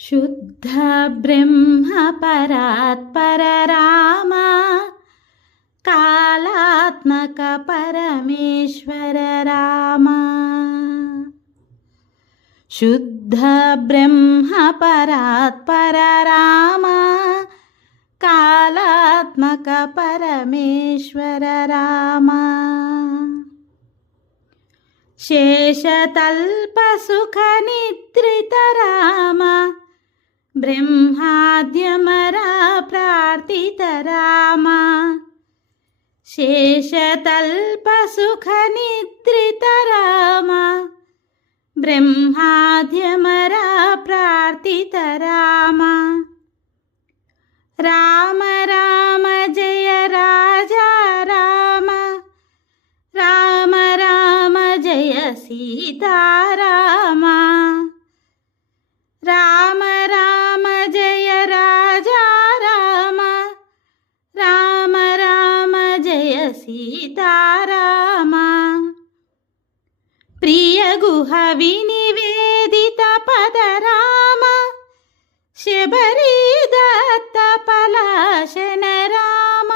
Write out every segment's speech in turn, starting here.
शुद्ध ब्रह्म परात्पर राम कालात्मक परमेश्वर राम। शुद्ध ब्रह्म परात्पर राम कालात्मक परमेश्वर राम। शेषतल्प सुख निद्रित राम ब्रह्माद्यमरा प्रार्थित राम। शेषतल्प सुख निद्रित राम ब्रह्माद्यमरा प्रार्थित राम। राम राम जय राजा राम राम राम जय सीता राम। राम राम जय राजा राम राम राम जय सीता राम। प्रिय गुह विनिवेदित पद राम शबरी दत्त पलाशन राम।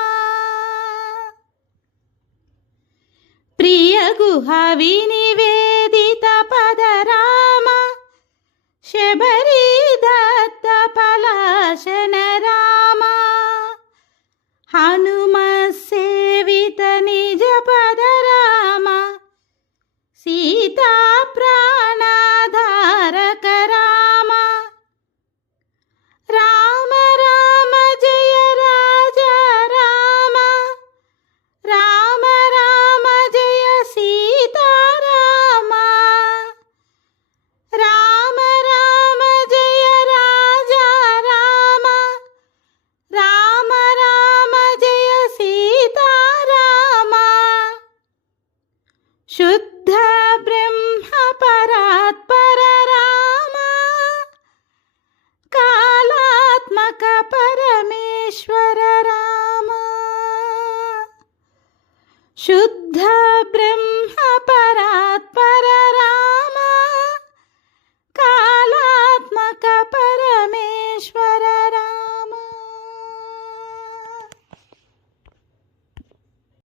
प्रिय गुह विनिवेदित पद राम शबरी दत्त पलाशन राम। हनुम सेवित निज पद राम सीता प्राणधारक राम। राम राम जय राजा राम राम राम जय सीता राम। राम राम जय राजा राम राम राम जय सीता राम। शुद्ध ब्रह्म परात्पर राम कालात्मक पर